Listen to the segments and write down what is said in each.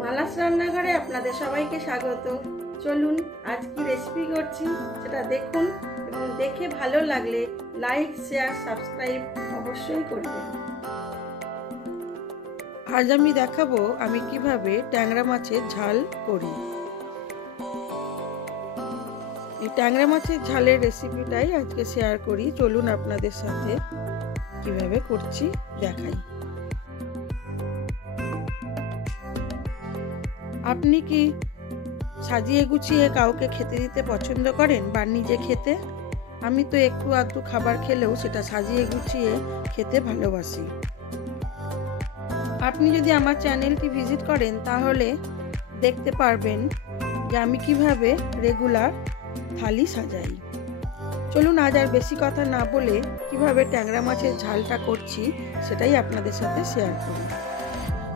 মালাস রান্নাঘরে আপনাদের সবাইকে স্বাগত। চলুন আজ কি রেসিপি করছি সেটা দেখুন এবং দেখে ভালো লাগলে লাইক, শেয়ার, সাবস্ক্রাইব অবশ্যই করবেন। আজ আমি দেখাবো আমি কিভাবে ট্যাংরা মাছের ঝাল করি। এই ট্যাংরা মাছের ঝালের রেসিপিটাই আজকে শেয়ার করি। চলুন আপনাদের সাথে কিভাবে করছি দেখাই। আপনি কি সাজিয়ে গুছিয়ে কাউকে খেতে দিতে পছন্দ করেন বা নিজে খেতে? আমি তো একটু আধটু খাবার খেলেও সেটা সাজিয়ে গুছিয়ে খেতে ভালোবাসি। আপনি যদি আমার চ্যানেলটি ভিজিট করেন তাহলে দেখতে পারবেন যে আমি কিভাবে রেগুলার থালি সাজাই। চলুন আজ আর বেশি কথা না বলে কিভাবে ট্যাংরা মাছের ঝালটা করছি সেটাই আপনাদের সাথে শেয়ার করি।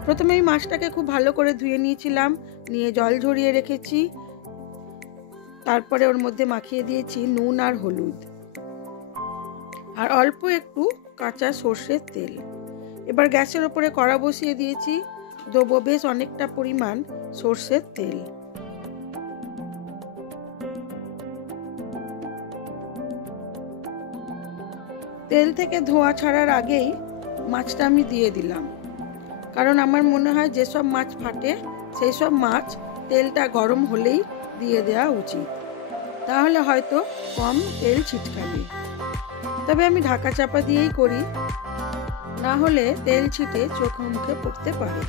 প্রথমে এই মাছটাকে খুব ভালো করে ধুয়ে নিয়েছিলাম, নিয়ে জল ঝরিয়ে রেখেছি। তারপরে ওর মধ্যে মাখিয়ে দিয়েছি নুন আর হলুদ আর অল্প একটু কাঁচা সর্ষের তেল। এবার গ্যাসের ওপরে কড়া বসিয়ে দিয়েছি, দেবো বেশ অনেকটা পরিমাণ সর্ষের তেল। তেল থেকে ধোঁয়া ছাড়ার আগেই মাছটা আমি দিয়ে দিলাম, কারণ আমার মনে হয় যেসব মাছ ফাটে সেই সব মাছ তেলটা গরম হলেই দিয়ে দেওয়া উচিত, তাহলে হয়তো কম তেল ছিটকাবে। তবে আমি ঢাকা চাপা দিয়েই করি, না হলে তেল ছিটে চোখ মুখে পড়তে পারে।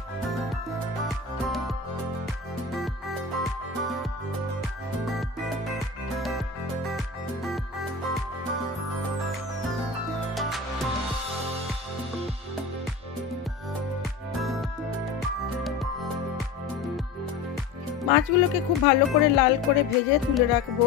মাছগুলোকে খুব ভালো করে লাল করে ভেজে তুলে রাখবো।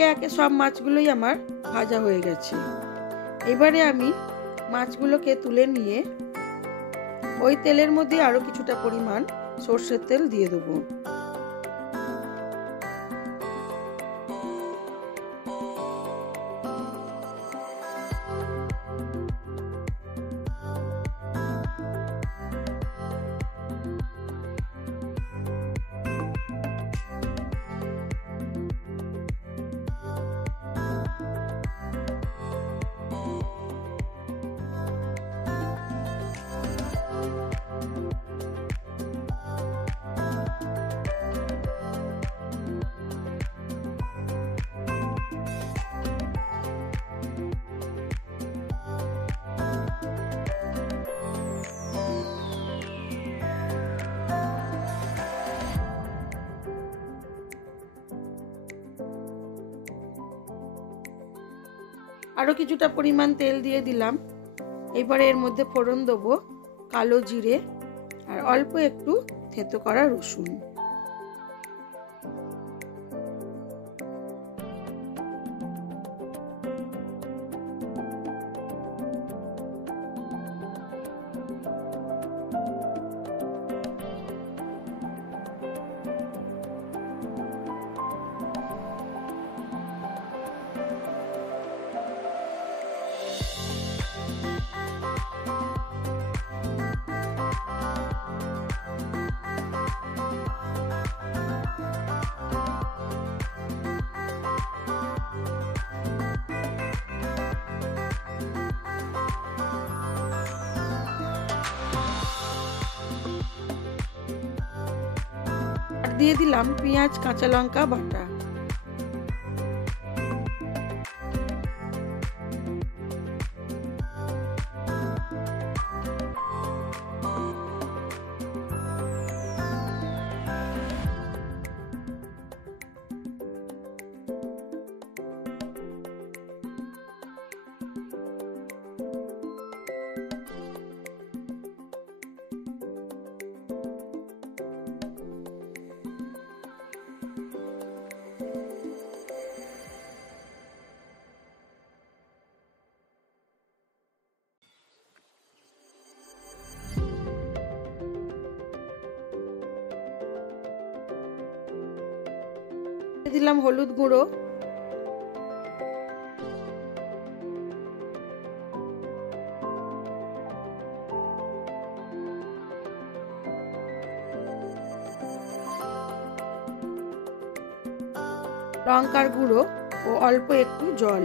একে একে সব মাছগুলোই আমার ভাজা হয়ে গেছে। এবারে আমি মাছগুলোকে তুলে নিয়ে ওই তেলের মধ্যে আরো কিছুটা পরিমাণ সর্ষের তেল দিয়ে দেবো। আরো কিছুটা পরিমাণ তেল দিয়ে দিলাম। এবারে এর মধ্যে ফোড়ন দেবো কালো জিরে আর অল্প একটু থেতো করা রসুন। দিয়ে দিলাম পেঁয়াজ কাঁচা লঙ্কা বাটা। দিলাম হলুদ গুঁড়ো, লঙ্কার গুঁড়ো ও অল্প একটু জল।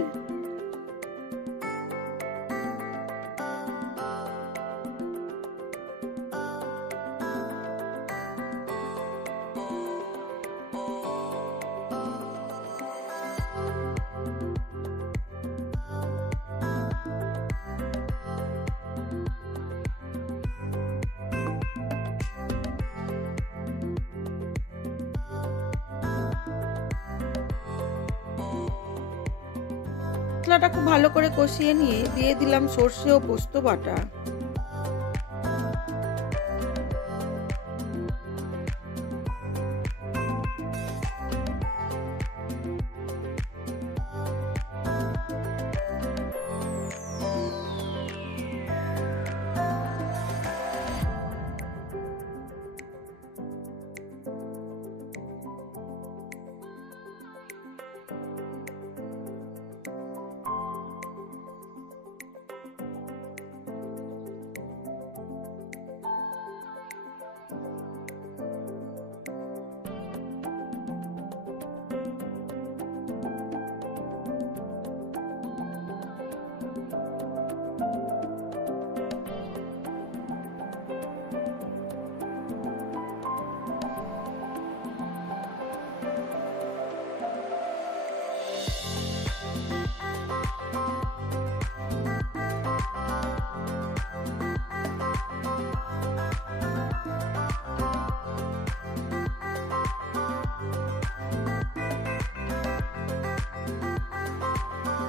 মশলাটা খুব ভালো করে কষিয়ে নিয়ে দিয়ে দিলাম সর্ষে ও পোস্ত বাটা।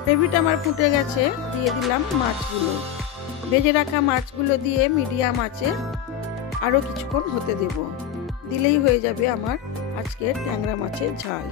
গ্রেভিটা আমার ফুটে গেছে, দিয়ে দিলাম মাছগুলো। ভেজে রাখা মাছগুলো দিয়ে মিডিয়াম আঁচে আরও কিছুক্ষণ হতে দেব। দিলেই হয়ে যাবে আমার আজকের ট্যাংরা মাছের ঝাল।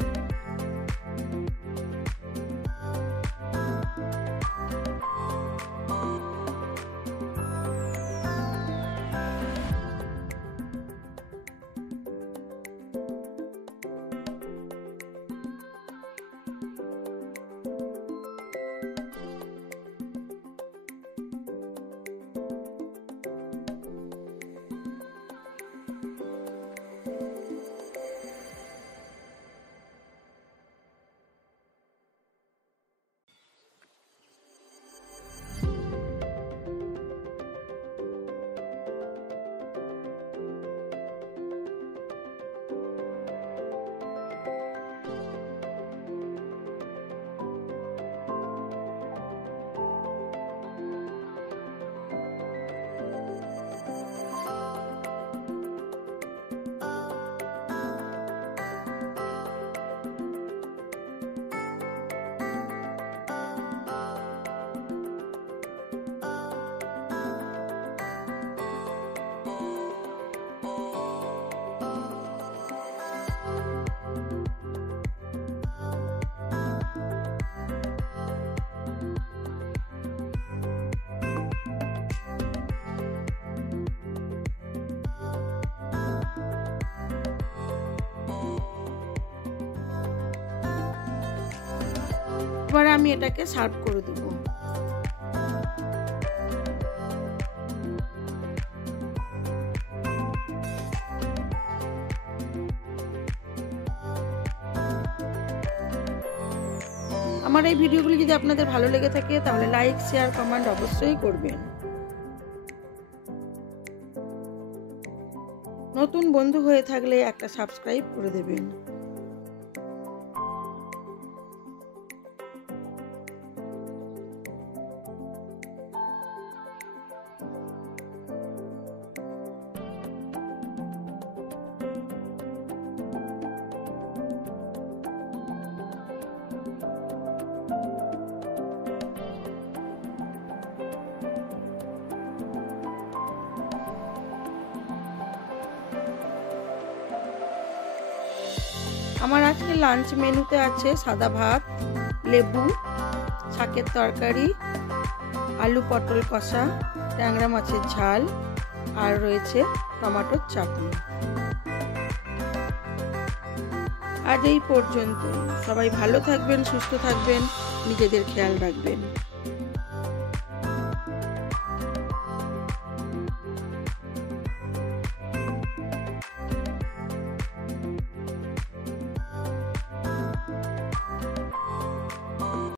এবার আমি এটাকে সার্ভ করে দেবো। আমার এই ভিডিওগুলি যদি আপনাদের ভালো লেগে থাকে তাহলে লাইক, শেয়ার, কমেন্ট অবশ্যই করবেন। নতুন বন্ধু হয়ে থাকলে একটা সাবস্ক্রাইব করে দেবেন। আমার আজকে লাঞ্চ মেনুতে আছে সাদা ভাত, লেবু, শাকের তরকারি, আলু পটল কষা, ট্যাংরা মাছের ঝাল আর রয়েছে টমেটোর চাটনি। আজ এই পর্যন্ত। সবাই ভালো থাকবেন, সুস্থ থাকবেন, নিজেদের খেয়াল রাখবেন।